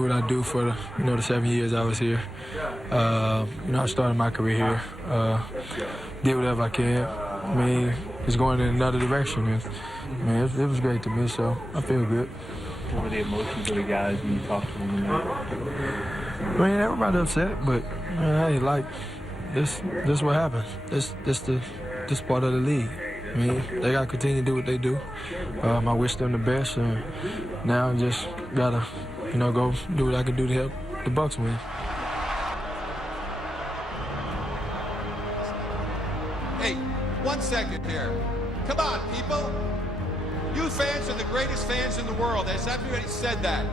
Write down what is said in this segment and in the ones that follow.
What I do for the 7 years I was here. I started my career here. Did whatever I can. I mean, it's going in another direction. It was great to me, so I feel good. What were the emotions of the guys when you talked to them tonight? I mean, everybody upset, but hey, like this what happens. This part of the league. I mean, they gotta continue to do what they do. I wish them the best, and now I just gotta, go do what I can do to help the Bucks win. Hey, 1 second here. Come on, people. You fans are the greatest fans in the world, as everybody said that.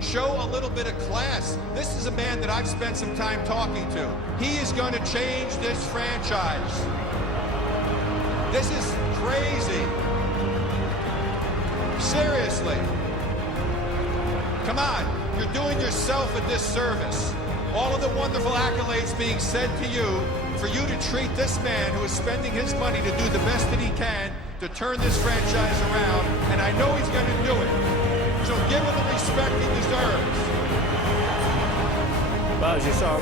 Show a little bit of class. This is a man that I've spent some time talking to. He is going to change this franchise. This is crazy. Seriously. Come on, you're doing yourself a disservice. All of the wonderful accolades being said to you, for you to treat this man who is spending his money to do the best that he can to turn this franchise around, and I know he's going to do it. So give him the respect he deserves. Buzz, you saw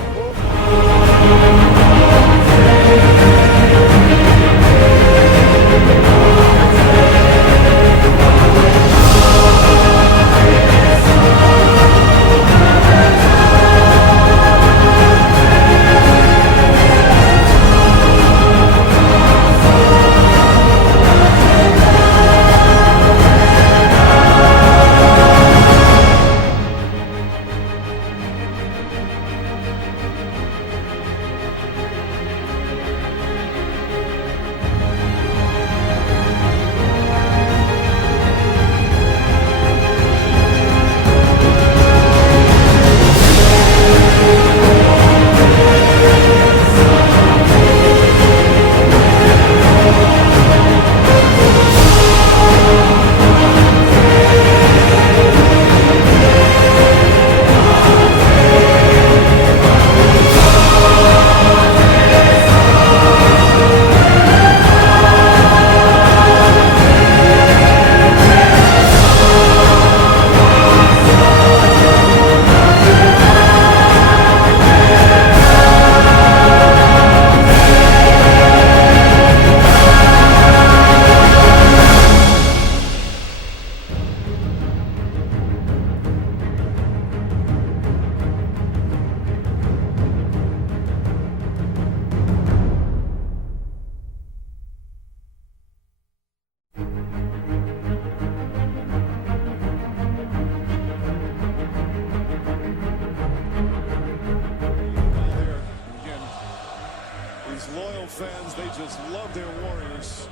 fans, they just love their Warriors.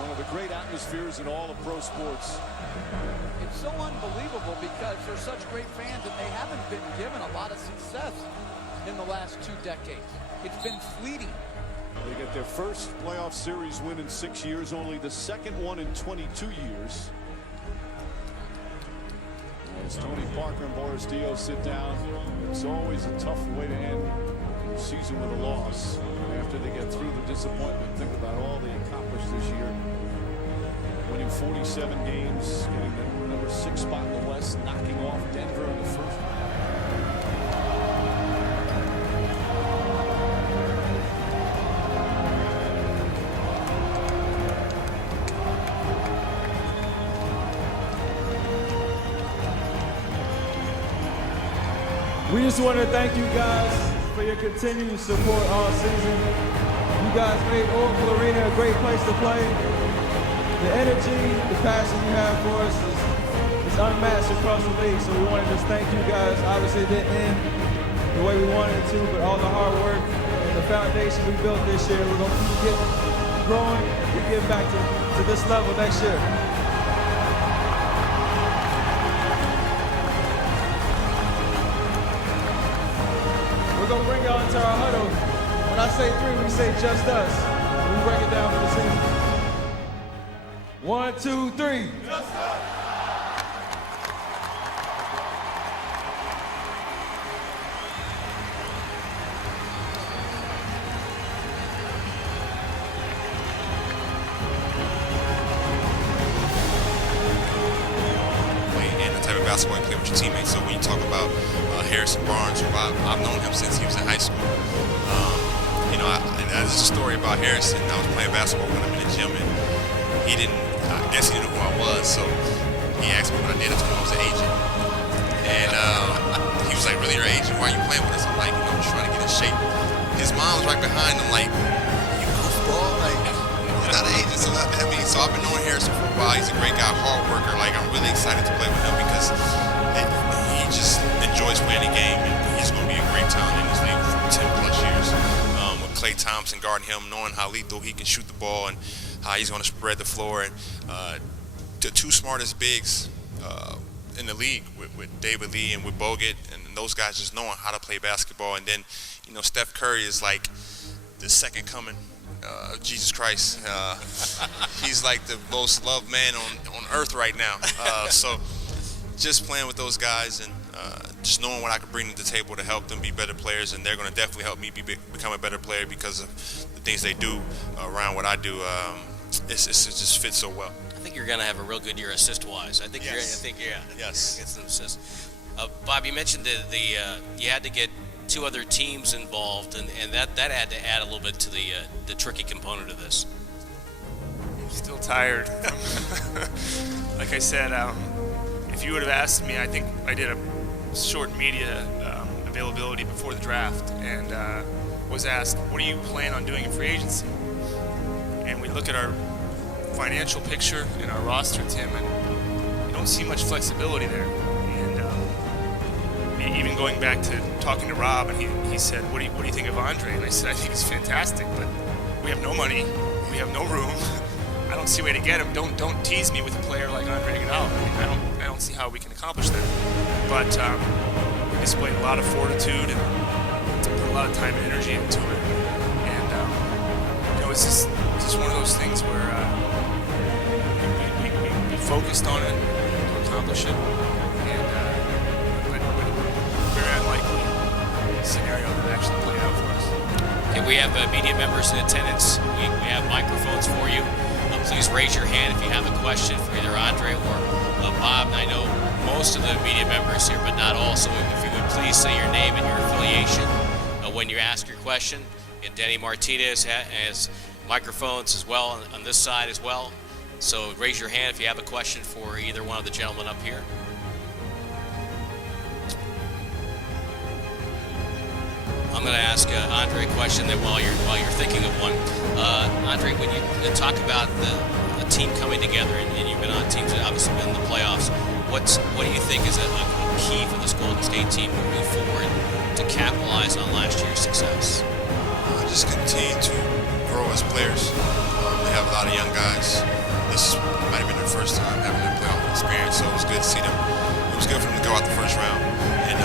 One of the great atmospheres in all of pro sports. It's so unbelievable because they're such great fans and they haven't been given a lot of success in the last 2 decades. It's been fleeting. They get their first playoff series win in 6 years, only the second one in 22 years. As Tony Parker and Boris Dio sit down, it's always a tough way to end the season with a loss. After they get through the disappointment, think about all they accomplished this year. Winning 47 games, getting the number 6 spot in the West, knocking off Denver in the first round. We just want to thank you guys for your continued support all season. You guys made Oracle Arena a great place to play. The energy, the passion you have for us is unmatched across the league. So we want to just thank you guys. Obviously it didn't end the way we wanted it to, but all the hard work and the foundation we built this year, we're going to keep growing and getting back to this level next year. We're going to bring y'all into our huddle. When I say 3, we say just us. We break it down for the team. 1, 2, 3. Just us. basketball and play with your teammates. So when you talk about Harrison Barnes, I've known him since he was in high school. You know, there's a story about Harrison. I was playing basketball with him in the gym, and I guess he didn't know who I was, so he asked me what I did. I told him I was an agent. And he was like, really, you're an agent? Why are you playing with us? I'm like, you know, I'm just trying to get in shape. His mom was right behind him, like, you goofball? Like, you're not an agent. So, so I've been knowing Harrison for a while. He's a great guy, hard worker. Like, I'm really excited to play with him because he just enjoys playing the game, and he's going to be a great talent in this league for 10 plus years. With Klay Thompson guarding him, knowing how lethal he can shoot the ball and how he's going to spread the floor. And the two smartest bigs in the league with David Lee and with Bogut, and those guys just knowing how to play basketball. And then, you know, Steph Curry is like the second coming of Jesus Christ. He's like the most loved man on earth right now. So just playing with those guys and just knowing what I could bring to the table to help them be better players, and they're going to definitely help me become a better player because of the things they do around what I do. It just fits so well. I think you're going to have a real good year assist-wise. I think Yes. Yes. Get some assists. Bob, you mentioned you had to get two other teams involved, and that had to add a little bit to the tricky component of this. I'm still tired. Like I said, if you would have asked me, I think I did a short media availability before the draft, and was asked, what do you plan on doing in free agency? And we look at our financial picture and our roster, Tim, and you don't see much flexibility there. And even going back to talking to Rob, and he said, what do you think of Andre? And I said, I think he's fantastic, but we have no money, we have no room. I don't see a way to get him. Don't tease me with a player like Andre Iguodala. I mean, I don't see how we can accomplish that. But we displayed a lot of fortitude and put a lot of time and energy into it. And you know, it's just one of those things where we focused on it to accomplish it, and but very unlikely scenario that actually played out for us. Okay, we have media members in attendance. We have microphones for you. Please raise your hand if you have a question for either Andre or Bob. And I know most of the media members here, but not all. So if you would please say your name and your affiliation when you ask your question. And Denny Martinez has microphones as well on this side as well. So raise your hand if you have a question for either one of the gentlemen up here. I'm going to ask Andre a question that while you're thinking of one. Andre, when you talk about the team coming together, and you've been on teams that obviously been in the playoffs, what do you think is a key for this Golden State team moving forward to capitalize on last year's success? Just continue to grow as players. They have a lot of young guys. This might have been their first time having a playoff experience, so it was good to see them. It was good for them to go out the first round and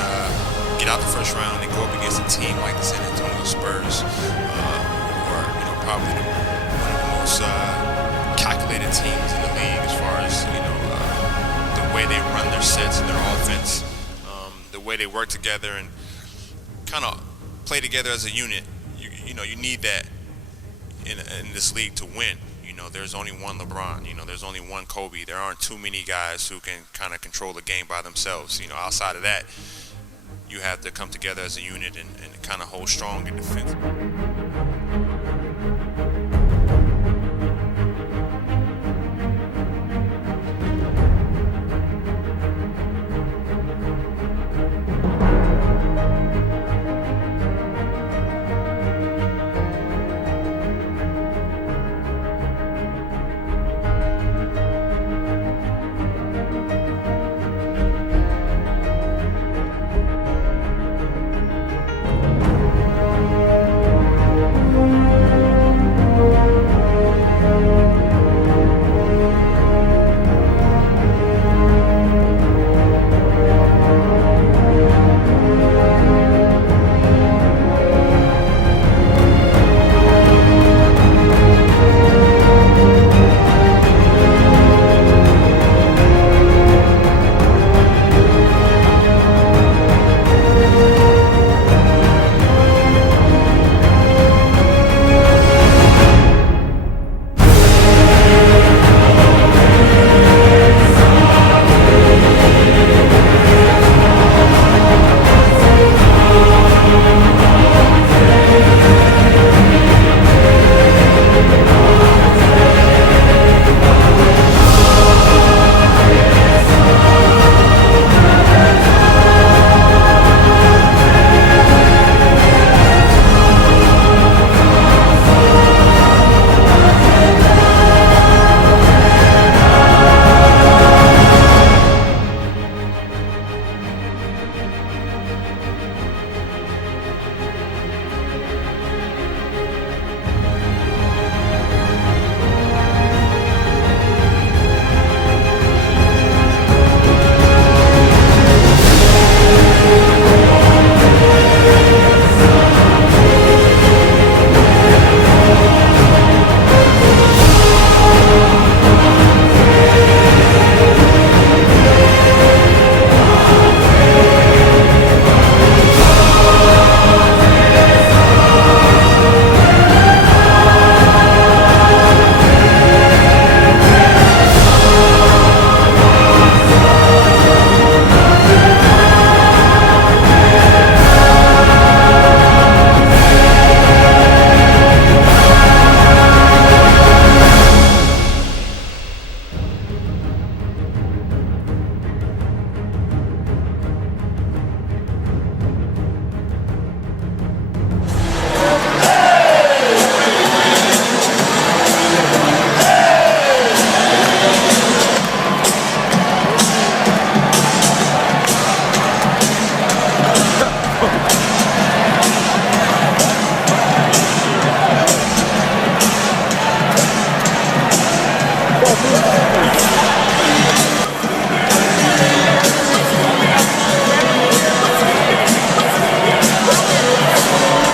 get out the first round and go up against a team like the San Antonio Spurs, or probably one of the most calculated teams in the league as far as the way they run their sets and their offense, the way they work together and kind of play together as a unit. You need that in this league to win. There's only one LeBron. There's only one Kobe. There aren't too many guys who can kind of control the game by themselves. Outside of that, you have to come together as a unit and kind of hold strong in defense.